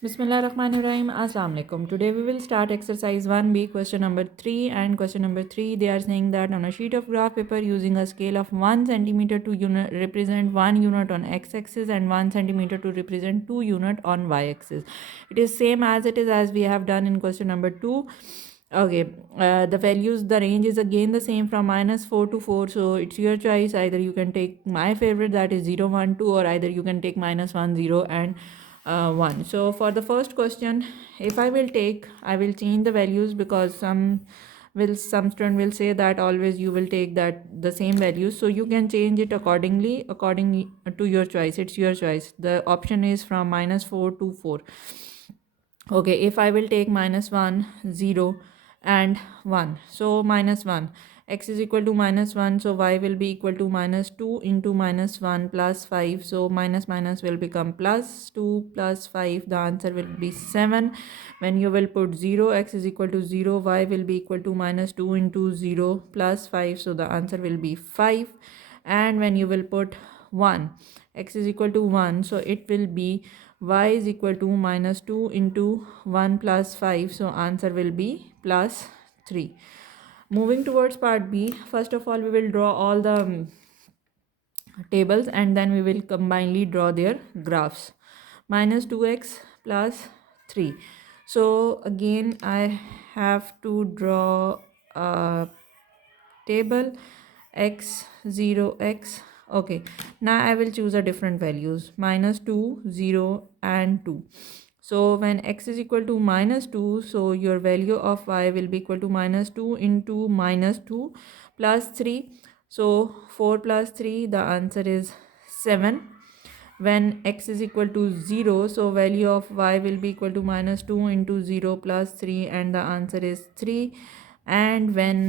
Bismillahirrahmanirrahim. Assalamu alaikum. Today we will start exercise 1B, question number 3. And question number 3, they are saying that on a sheet of graph paper using a scale of 1 centimeter to represent 1 unit on x-axis and 1 centimeter to represent 2 unit on y-axis. It is same as it is as we have done in question number 2. Okay, the values, the range is again the same from -4 to 4. So it's your choice. Either you can take my favorite, that is 0, 1, 2, or either you can take -1, 0, and 1. So for the first question, if I will change the values, because some student will say that always you will take that the same values, so you can change it according to your choice. It's your choice. The option is from -4 to 4. Okay, if I will take -1, 0, and 1, so -1, x is equal to -1, so y will be equal to -2 into -1 plus 5, so minus minus will become plus 2 plus 5, the answer will be 7. When you will put 0, x is equal to 0, y will be equal to -2 into 0 plus 5, so the answer will be 5. And when you will put 1, x is equal to 1, so it will be y is equal to -2 into 1 plus 5, so answer will be plus 3. Moving towards part B, first of all we will draw all the tables, and then we will combinedly draw their graphs. -2x plus 3. So again I have to draw a table x 0 x. Okay, now I will choose a different values, -2, 0, and 2. So when x is equal to -2, so your value of y will be equal to -2 into -2 plus 3. So 4 plus 3, the answer is 7. When x is equal to 0, so value of y will be equal to -2 into 0 plus 3, and the answer is 3. And when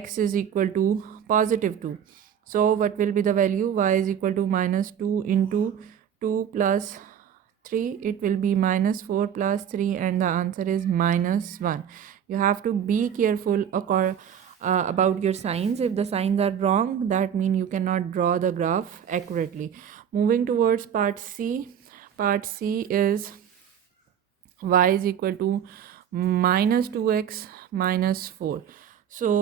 x is equal to positive 2, so what will be the value? Y is equal to -2 into 2 plus 3, it will be -4 plus 3, and the answer is -1. You have to be careful about your signs. If the signs are wrong, that means you cannot draw the graph accurately. Moving towards part C. Part C is y is equal to -2x minus 4. So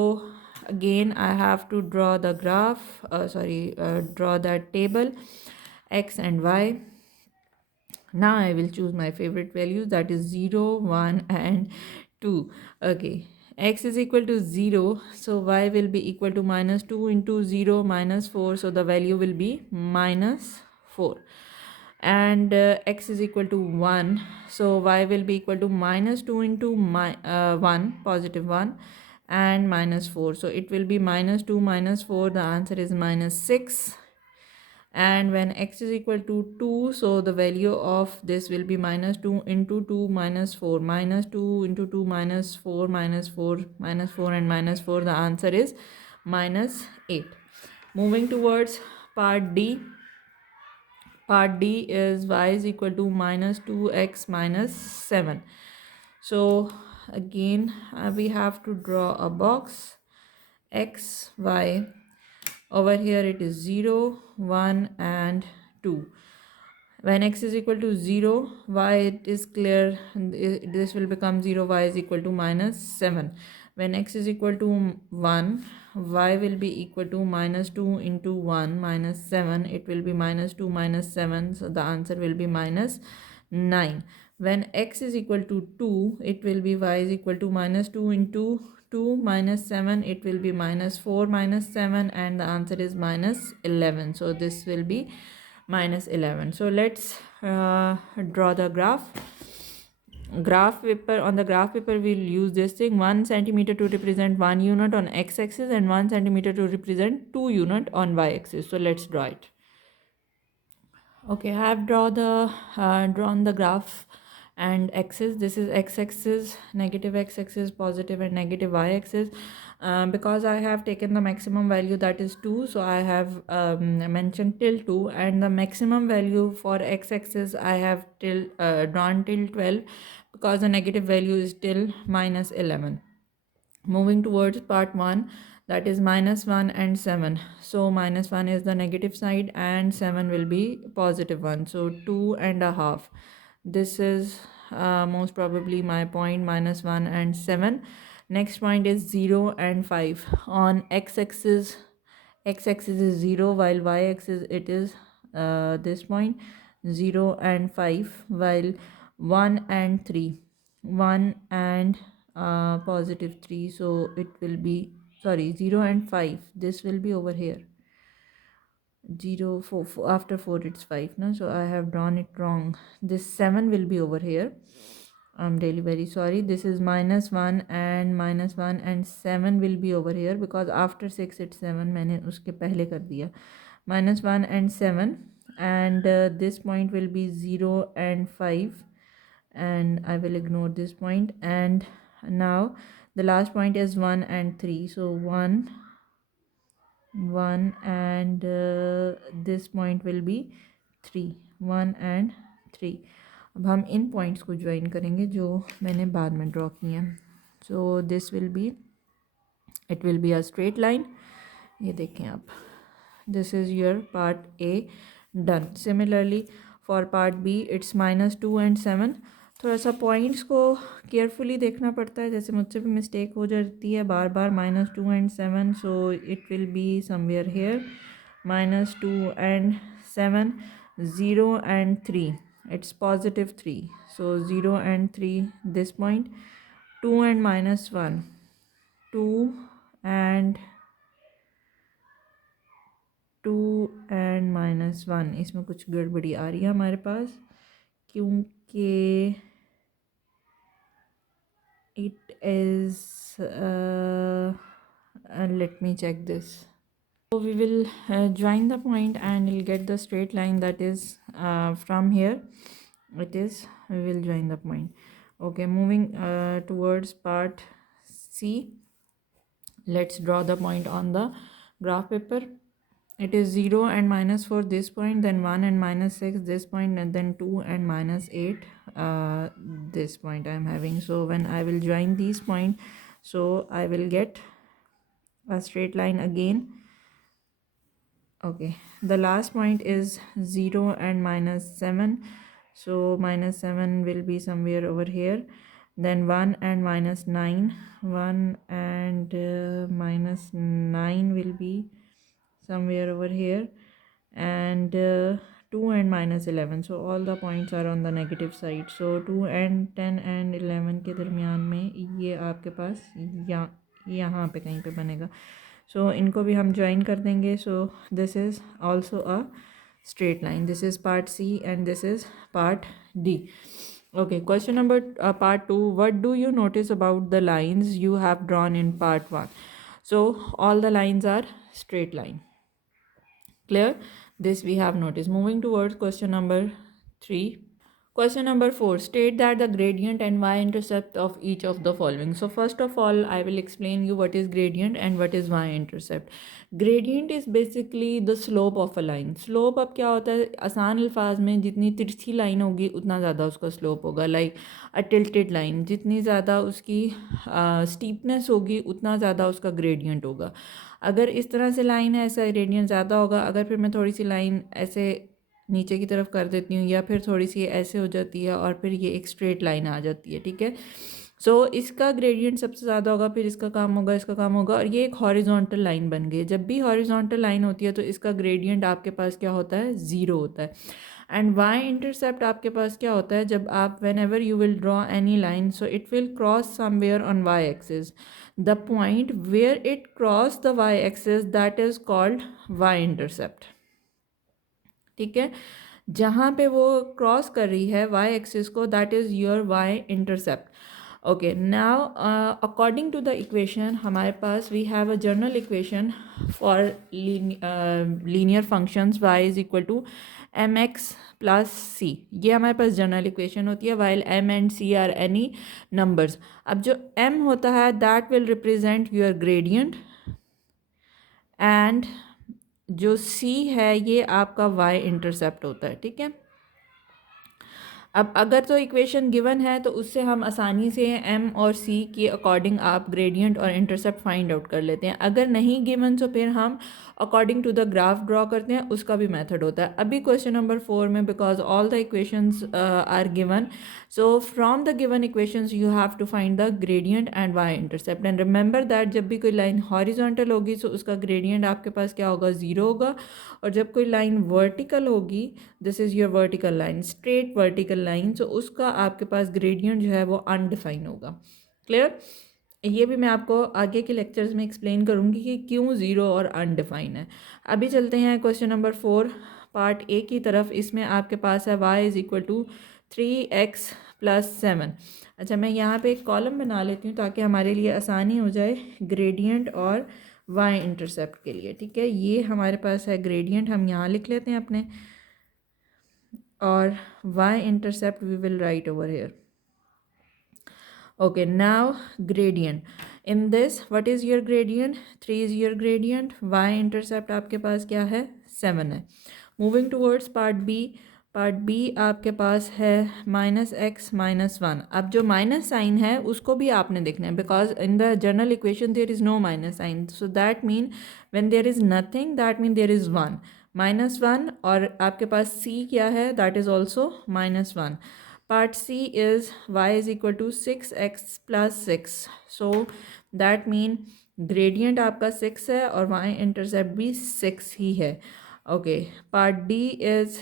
again I have to draw the graph, draw that table x and y. Now I will choose my favorite values, that is 0, 1, and 2. Okay, x is equal to 0, so y will be equal to -2 into 0 minus 4, so the value will be -4. And x is equal to 1, so y will be equal to -2 into 1 positive 1 and -4, so it will be -2 minus 4, the answer is -6. And when x is equal to 2, so the value of this will be -2 into 2 minus 4, -2 into 2 minus 4 minus 4 minus 4 and -4, the answer is -8. Moving towards part D. Part D is y is equal to -2x minus 7. So again we have to draw a box x, y. Over here it is 0, 1, and 2. When x is equal to 0, y, it is clear, this will become 0, y is equal to -7. When x is equal to 1, y will be equal to -2 into 1 minus 7, it will be -2 minus 7, so the answer will be -9. When x is equal to 2, it will be y is equal to -2 into 2 minus 7, it will be -4 minus 7, and the answer is -11. So this will be -11. So let's draw the graph paper. On the graph paper we'll use this thing, 1 centimeter to represent 1 unit on x-axis and 1 centimeter to represent 2 unit on y-axis. So let's draw it. Okay, I have drawn the graph and axis. This is x-axis, negative x-axis, positive and negative y-axis. Because I have taken the maximum value, that is 2, so I have mentioned till 2, and the maximum value for x-axis I have drawn till 12, because the negative value is till -11. Moving towards part 1, that is -1 and 7. So -1 is the negative side and 7 will be positive one, so 2 and a half. This is most probably my point, -1 and 7. Next point is 0 and 5. On x-axis is 0, while y-axis it is this point 0 and 5, while 1 and 3, 1 and positive 3, so it will be, sorry, 0 and 5, this will be over here. 0 4, after 4 it's 5, no, so I have drawn it wrong. This 7 will be over here. I'm really very sorry. This is -1 and -1 and 7 will be over here, because after 6 it's 7, मैंने उसके पहले कर दिया. -1 and 7, and this point will be 0 and 5, and I will ignore this point. And now the last point is 1 and 3, so 1 and this point will be 3, 1 and 3. अब हम इन पॉइंट्स को ज्वाइन करेंगे जो मैंने बाद में ड्रॉ किए हैं. So this will be, it will be a straight line. ये देखें आप, this is your part A done. Similarly for part B it's -2 and 7. थोड़ा सा पॉइंट्स को केयरफुली देखना पड़ता है, जैसे मुझसे भी मिस्टेक हो जाती है बार बार. -2 and 7, so it will be somewhere here. -2 and 7, 0 and 3, it's +3, so 0 and 3 this point. 2 and -1, 2 and -1. इसमें कुछ गड़बड़ी आ रही है हमारे पास, क्योंकि it is let me check this. So we will join the point and we'll get the straight line that is from here. It is, we will join the point. Okay, moving towards part C. Let's draw the point on the graph paper. It is 0 and -4 this point, then 1 and -6 this point, and then 2 and -8 this point I am having. So when I will join these points, so I will get a straight line again. Okay, the last point is 0 and -7, so -7 will be somewhere over here. Then 1 and -9, 1 and -9 will be somewhere over here, and 2 and -11. So all the points are on the negative side. So 2 and 10 and 11 के दरमियान में ये आपके पास यहाँ पे कहीं पे बनेगा. सो इनको भी हम ज्वाइन कर देंगे. So this is also a straight line. This is part C and this is part D. Okay, question number part 2. What do you notice about the lines you have drawn in part 1? So all the lines are straight line. Clear? This we have noticed. Moving towards question number 3. Question number 4. State that the gradient and y-intercept of each of the following. So first of all, I will explain you what is gradient and what is y-intercept. Gradient is basically the slope of a line. Slope अब क्या होता है, आसान अल्फाज में जितनी तिरछी लाइन होगी उतना ज़्यादा उसका स्लोप होगा. लाइक अ टिल्टेड लाइन, जितनी ज़्यादा उसकी स्टीपनेस होगी उतना ज़्यादा उसका ग्रेडियंट होगा. अगर इस तरह से लाइन है, ऐसा ग्रेडियंट ज़्यादा होगा. अगर फिर मैं थोड़ी सी लाइन ऐसे नीचे की तरफ कर देती हूँ, या फिर थोड़ी सी ऐसे हो जाती है और फिर ये एक स्ट्रेट लाइन आ जाती है. ठीक है, सो इसका ग्रेडियंट सबसे ज़्यादा होगा, फिर इसका काम होगा, इसका काम होगा, और ये एक हॉरिजॉन्टल लाइन बन गई. जब भी हॉरिजॉन्टल लाइन होती है तो इसका ग्रेडियंट आपके पास क्या होता है, 0 होता है. एंड वाई इंटरसेप्ट आपके पास क्या होता है, जब आप whenever you will draw any line, so it will cross somewhere on Y axis. The point where it cross the Y axis, that is called Y intercept. ठीक है, जहाँ पे वो क्रॉस कर रही है वाई एक्सिस को, that is your Y intercept. Okay, now according to the equation हमारे पास we have a general equation for linear functions Y is equal to mx plus C. ये हमारे पास जनरल इक्वेशन होती है, while m and c are any numbers. अब जो m होता है that will represent your gradient, and जो C है ये आपका y इंटरसेप्ट होता है. ठीक है, अब अगर तो इक्वेशन गिवन है तो उससे हम आसानी से m और c के अकॉर्डिंग आप ग्रेडियंट और इंटरसेप्ट फाइंड आउट कर लेते हैं. अगर नहीं गिवन तो फिर हम according to the graph draw करते हैं, उसका भी मेथड होता है। अभी क्वेश्चन नंबर 4 में because all the equations are given, so from the given equations you have to find the gradient and y intercept and remember that जब भी कोई लाइन हॉरिजॉन्टल होगी तो उसका ग्रेडियंट आपके पास क्या होगा, 0 होगा, और जब कोई लाइन वर्टिकल होगी, this is your vertical line, straight vertical line, तो उसका आपके पास ग्रेडियंट जो है वो अनडिफाइन होगा। क्लियर? ये भी मैं आपको आगे के लेक्चर्स में एक्सप्लेन करूँगी कि क्यों ज़ीरो और अनडिफाइन है। अभी चलते हैं क्वेश्चन नंबर 4 पार्ट ए की तरफ। इसमें आपके पास है y is equal to 3x + 7। अच्छा, मैं यहाँ पे एक कॉलम बना लेती हूँ ताकि हमारे लिए आसानी हो जाए ग्रेडियंट और y इंटरसेप्ट के लिए। ठीक है, ये हमारे पास है ग्रेडियंट, हम यहाँ लिख लेते हैं अपने, और y intercept we will write over here. Okay, now gradient. In this, what is your gradient? 3 is your gradient. Y intercept आपके पास क्या है, 7 है। Moving towards part B. Part B आपके पास है -x -1। अब जो माइनस साइन है उसको भी आपने देखना है, because in the general equation there is no minus sign, so that mean when there is nothing that mean there is 1, -1, और आपके पास c क्या है, that is also -1। Part C is y is equal to 6x plus 6. So that mean gradient आपका 6 है और y intercept भी 6 ही है। Okay, part D is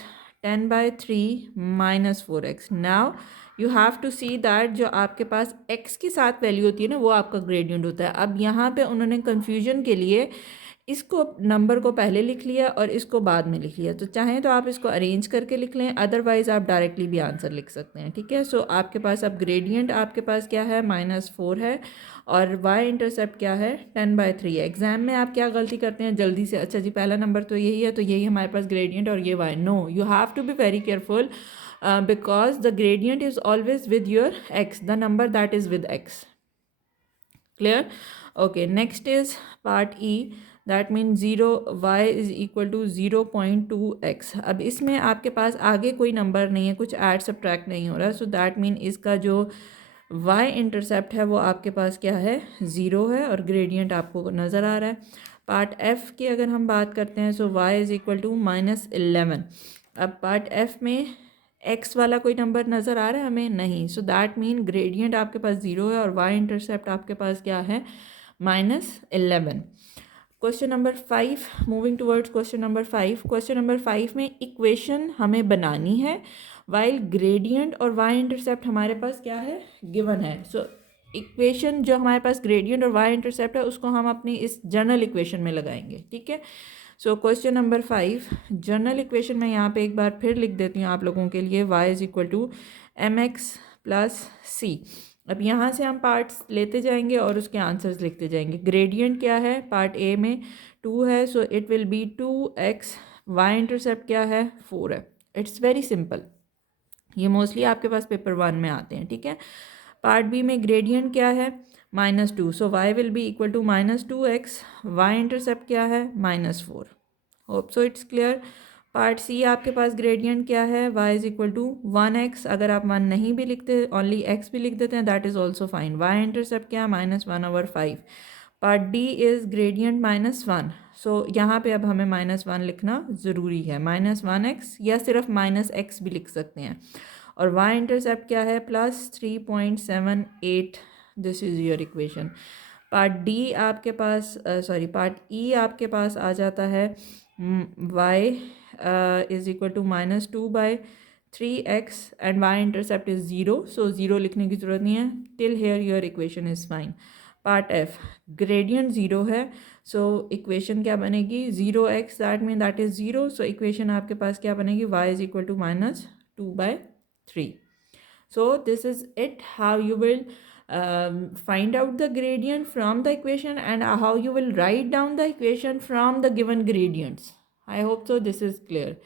10/3 minus 4x. Now you have to see that जो आपके पास x की साथ वैल्यू होती है ना, वो आपका ग्रेडियंट होता है। अब यहाँ पे उन्होंने कन्फ्यूजन के लिए इसको नंबर को पहले लिख लिया और इसको बाद में लिख लिया, तो चाहें तो आप इसको अरेंज करके लिख लें, अदरवाइज़ आप डायरेक्टली भी आंसर लिख सकते हैं। ठीक है, सो आपके पास अब ग्रेडियंट आपके पास क्या है, -4 है, और वाई इंटरसेप्ट क्या है, 10/3 है। एग्जाम में आप क्या गलती करते हैं जल्दी से, अच्छा जी पहला नंबर तो यही है तो यही हमारे पास ग्रेडियंट और ये y. No, you have to be very careful because the gradient is always with your x, the number that is with x. Clear? Okay, next is part E, that mean 0 y is equal to 0.2x। अब इसमें आपके पास आगे कोई नंबर नहीं है, कुछ add subtract नहीं हो रहा, सो दैट मीन इसका जो y इंटरसेप्ट है वो आपके पास क्या है, 0 है, और ग्रेडियंट आपको नज़र आ रहा है। पार्ट f की अगर हम बात करते हैं, सो y इज़ इक्वल टू -11। अब पार्ट f में x वाला कोई नंबर नज़र आ रहा है हमें, नहीं, सो दैट मीन ग्रेडियंट आपके पास 0 है और y इंटरसेप्ट आपके पास क्या है, -11। Question number 5, moving towards question number 5। Question number 5 में इक्वेशन हमें बनानी है वाइल ग्रेडियंट और वाई इंटरसेप्ट हमारे पास क्या है, गिवन है। सो इक्वेशन जो हमारे पास ग्रेडियंट और वाई इंटरसेप्ट है उसको हम अपनी इस जनरल इक्वेशन में लगाएंगे। ठीक है, so question number 5 general equation में यहाँ पे एक बार फिर लिख देती हूँ आप लोगों के लिए, y is equal to mx plus C. अब यहाँ से हम पार्ट्स लेते जाएंगे और उसके आंसर्स लिखते जाएंगे। ग्रेडियंट क्या है, पार्ट ए में 2 है, so it will be 2x, y intercept क्या है, 4 है। इट्स वेरी सिंपल, ये मोस्टली आपके पास पेपर 1 में आते हैं। ठीक है, पार्ट बी में ग्रेडियंट क्या है, -2, so y will be equal to -2x, y intercept क्या है, -4। Hope so it's clear. Part C आपके पास ग्रेडियंट क्या है, y is equal to 1x, अगर आप 1 नहीं भी लिखते ओनली x भी लिख देते हैं that is also fine. Y intercept क्या है, -1/5। Part D is gradient -1, so यहाँ पे अब हमें -1 लिखना ज़रूरी है, -1x या सिर्फ -x भी लिख सकते हैं, और y इंटरसेप्ट क्या है, +3.78। This is your equation. Part D आपके पास पार्ट ई आपके पास आ जाता है y is equal to -2/3x and y intercept is 0, so 0 लिखने की ज़रूरत नहीं है, till here your equation is fine. Part F gradient 0 है, सो इक्वेशन क्या बनेगी, 0x, that mean that is 0, so equation आपके पास क्या बनेगी, y is equal to -2/3। So this is it, how you will find out the gradient from the equation and how you will write down the equation from the given gradients. I hope so this is clear.